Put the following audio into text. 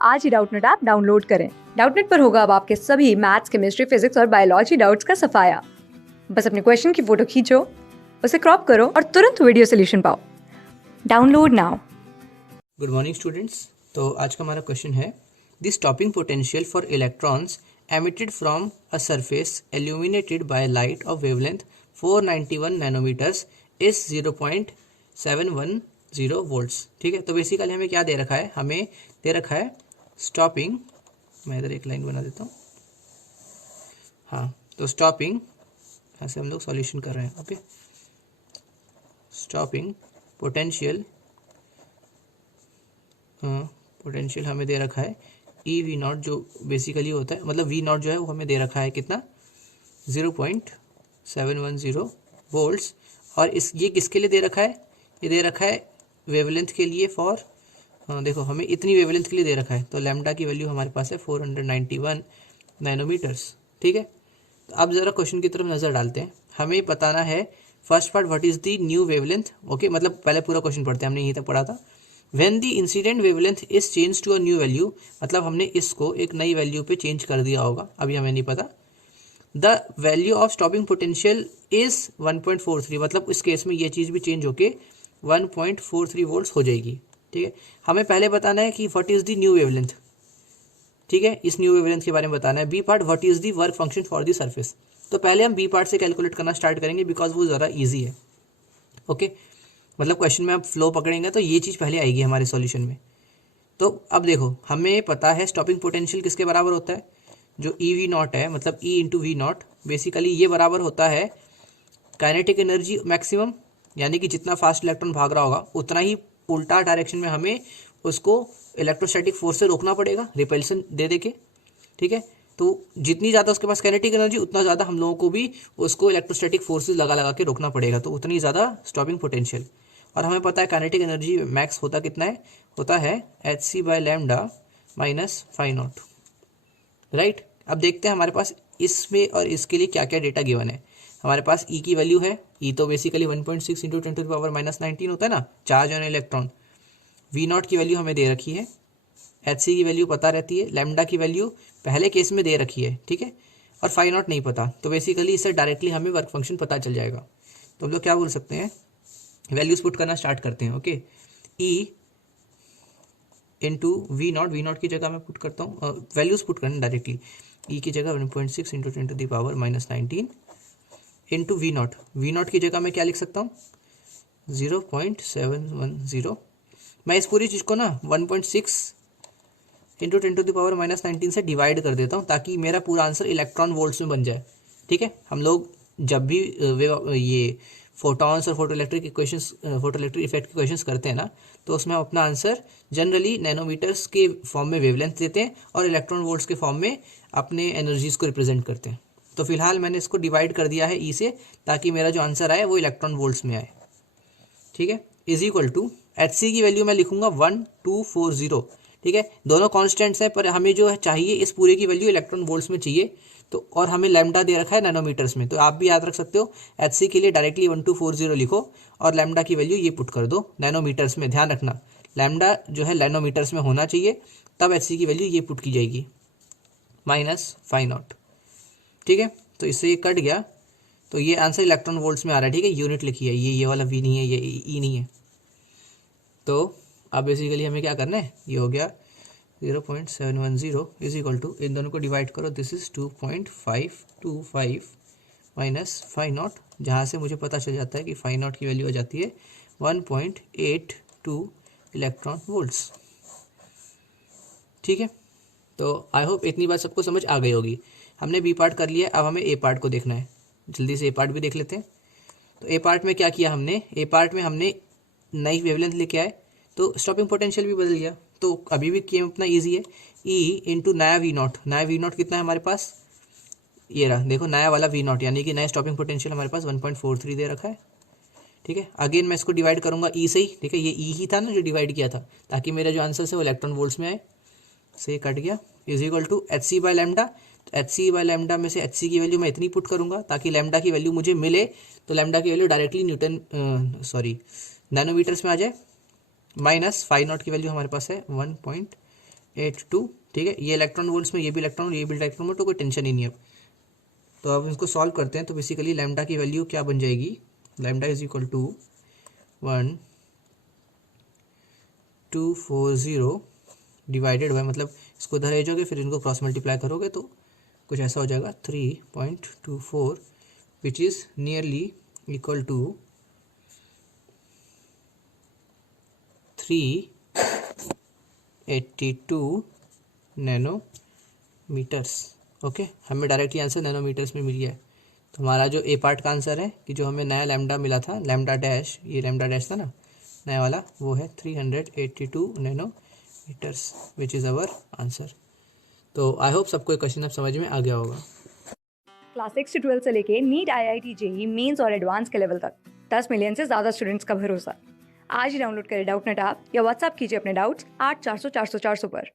आज ही Doubtnut app download करें। Doubtnut पर होगा अब आपके सभी मैथ्स, केमिस्ट्री, फिजिक्स और बायोलॉजी डाउट्स का सफाया। बस अपने क्वेश्चन की फोटो खींचो, उसे क्रॉप करो और तुरंत वीडियो सोल्यूशन पाओ। Download now. Good morning students. तो आज का हमारा क्वेश्चन है the stopping potential for electrons emitted from a surface illuminated by light of wavelength 491 nanometers is 0.710 volts। ठीक है, तो बेसिकली हमें क्या दे रखा है, हमें दे रखा है स्टॉपिंग, मैं इधर एक लाइन बना देता हूँ। हाँ, तो स्टॉपिंग ऐसे हम लोग सॉल्यूशन कर रहे हैं। ओके, स्टॉपिंग पोटेंशियल पोटेंशियल हमें दे रखा है ई वी नॉट, जो बेसिकली होता है, मतलब वी नॉट जो है वो हमें दे रखा है कितना, 0.710 वोल्ट्स। और ये किसके लिए दे रखा है, ये दे रखा है वेवलेंथ के लिए फॉर, देखो हमें इतनी वेवलेंथ के लिए दे रखा है, तो लैम्डा की वैल्यू हमारे पास है 491 नैनोमीटर्स। ठीक है, तो अब ज़रा क्वेश्चन की तरफ नज़र डालते हैं। हमें बताना है first part, what is the new wavelength. Okay, मतलब पहले पूरा क्वेश्चन पढ़ते हैं, हमने यहीं तक पढ़ा था। When the incident wavelength is changed to a new value, मतलब हमने इसको एक नई वैल्यू पे चेंज कर दिया होगा, अभी हमें नहीं पता। The value of stopping potential is 1.43, मतलब इस केस में ये चीज़ भी चेंज होके 1.43 वोल्ट्स हो जाएगी। ठीक है, हमें पहले बताना है कि what is the new wavelength. ठीक है, इस न्यू वेवलेंथ के बारे में बताना है। B part, what is the work function for the surface. तो पहले हम बी पार्ट से कैलकुलेट करना स्टार्ट करेंगे बिकॉज वो ज़रा ईजी है। ओके, मतलब क्वेश्चन में आप फ्लो पकड़ेंगे तो ये चीज़ पहले आएगी हमारे सॉल्यूशन में। तो अब देखो, हमें पता है स्टॉपिंग पोटेंशियल किसके बराबर होता है, जो ई वी नॉट है, मतलब E into V naught, basically ये बराबर होता है काइनेटिक एनर्जी मैक्सिमम, यानी कि जितना फास्ट इलेक्ट्रॉन भाग रहा होगा उतना ही उल्टा डायरेक्शन में हमें उसको इलेक्ट्रोस्टैटिक फोर्स से रोकना पड़ेगा, रिपल्सन दे दे के। ठीक है, तो जितनी ज़्यादा उसके पास काइनेटिक एनर्जी, उतना ज़्यादा हम लोगों को भी उसको इलेक्ट्रोस्टैटिक फोर्सेस लगा लगा के रोकना पड़ेगा, तो उतनी ज़्यादा स्टॉपिंग पोटेंशियल। और हमें पता है काइनेटिक एनर्जी मैक्स होता कितना है, होता है hc by lambda minus phi naught. Right, अब देखते हैं हमारे पास इसमें और इसके लिए क्या क्या डेटा गिवन है। हमारे पास E की वैल्यू है, E तो बेसिकली 1.6 इंटू 10⁻⁻19 होता है ना, charge on electron. V naught की वैल्यू हमें दे रखी है, hc की वैल्यू पता रहती है, लैम्डा की वैल्यू पहले केस में दे रखी है। ठीक है, और फाई नॉट नहीं पता, तो बेसिकली इससे डायरेक्टली हमें वर्क फंक्शन पता चल जाएगा। तो हम लोग क्या बोल सकते हैं, वैल्यूज पुट करना स्टार्ट करते हैं। Okay, E into V naught की जगह मैं पुट करता हूँ, वैल्यूज पुट करना डायरेक्टली। E की जगह 1.6 इंटू 10⁻⁻19 इंटू वी नॉट की जगह मैं क्या लिख सकता हूँ, 0.710। मैं इस पूरी चीज़ को ना 1.6 इंटू 10⁻⁻19 से डिवाइड कर देता हूँ, ताकि मेरा पूरा आंसर इलेक्ट्रॉन वोल्ट्स में बन जाए। ठीक है, हम लोग जब भी ये फोटॉन्स और फोटो इलेक्ट्रिक इफेक्ट के क्वेश्चंस करते हैं ना, तो उसमें हम अपना आंसर जनरली नैनोमीटर्स के फॉर्म में वेवलेंथ देते हैं और इलेक्ट्रॉन वोल्ट्स के फॉर्म में अपने एनर्जीज को रिप्रेजेंट करते हैं। तो फिलहाल मैंने इसको डिवाइड कर दिया है ई से, ताकि मेरा जो आंसर आए वो इलेक्ट्रॉन वोल्ट्स में आए। ठीक है, इज इक्वल टू HC की वैल्यू मैं लिखूंगा 1240। ठीक है, दोनों कॉन्स्टेंट्स हैं, पर हमें जो है चाहिए इस पूरे की वैल्यू इलेक्ट्रॉन वोल्ट्स में चाहिए, तो और हमें लैम्डा दे रखा है नैनोमीटर्स में, तो आप भी याद रख सकते हो HC के लिए डायरेक्टली 1240 लिखो और लैम्डा की वैल्यू ये पुट कर दो नैनोमीटर्स में। ध्यान रखना, लैम्डा जो है नैनोमीटर्स में होना चाहिए, तब HC की वैल्यू ये पुट की जाएगी, माइनस फाई नॉट। ठीक है, तो इससे ये कट गया, तो ये आंसर इलेक्ट्रॉन वोल्ट्स में आ रहा है। ठीक है, यूनिट लिखी है, ये वाला वी नहीं है, ये ई नहीं है। तो अब बेसिकली हमें क्या करना है, ये हो गया 0.710 इज इक्वल टू, इन दोनों को डिवाइड करो, this is 2.525 minus phi naught, जहाँ से मुझे पता चल जाता है कि फाई नॉट की वैल्यू हो जाती है 1.82 इलेक्ट्रॉन वोल्ट्स। ठीक है, तो आई होप इतनी बात सबको समझ आ गई होगी। हमने बी पार्ट कर लिया, अब हमें ए पार्ट को देखना है। जल्दी से ए पार्ट भी देख लेते हैं। तो ए पार्ट में क्या किया हमने, ए पार्ट में हमने नई वेवलेंथ लेके आए, तो स्टॉपिंग पोटेंशियल भी बदल गया। तो अभी भी किए उतना ईजी है, ई इंटू नया वी नॉट कितना है हमारे पास, ये रहा, देखो नया वाला वी नॉट, यानी कि नया स्टॉपिंग पोटेंशियल हमारे पास 1.43 दे रखा है। ठीक है, अगेन मैं इसको डिवाइड करूंगा ई से ही। ठीक है, ये ई ही था ना जो डिवाइड किया था, ताकि मेरा जो आंसर है वो इलेक्ट्रॉन वोल्ट्स में आए, से कट गया, is equal to HC by lambda. HC by lambda में से HC की वैल्यू मैं इतनी पुट करूंगा ताकि लैम्डा की वैल्यू मुझे मिले, तो लैम्डा की वैल्यू डायरेक्टली नैनोमीटर्स में आ जाए, माइनस फाई नॉट की वैल्यू हमारे पास है 1.82 3.82, ठीक है। ये इलेक्ट्रॉन वोल्ट्स में, ये भी इलेक्ट्रॉन, ये भी इलेक्ट्रॉन में, तो कोई टेंशन ही नहीं है अब। तो अब इसको सॉल्व करते हैं। तो बेसिकली लैम्डा की वैल्यू क्या बन जाएगी, lambda is equal to 1240 divided by, मतलब इसको इधर ले जाओगे फिर इनको क्रॉस मल्टीप्लाई करोगे तो कुछ ऐसा हो जाएगा 3.24 which is nearly equal to 382 nanometres. Okay, हमें डायरेक्टली आंसर नैनोमीटर्स में मिल गया है। तो हमारा जो ए पार्ट का आंसर है कि जो हमें नया लैम्डा मिला था, लैम्डा डैश, ये लैम्डा डैश था ना नया वाला, वो है 382 nanometres which is our answer. तो आई होप सबको क्वेश्चन अब समझ में आ गया होगा। क्लास 6 से 12 से लेके नीट IIT JEE मेंस और एडवांस के लेवल तक 10 मिलियन से ज़्यादा स्टूडेंट्स का भरोसा। आज ही डाउनलोड करें डाउटनेट ऐप या व्हाट्सएप कीजिए अपने डाउट्स 8400 400 400 पर।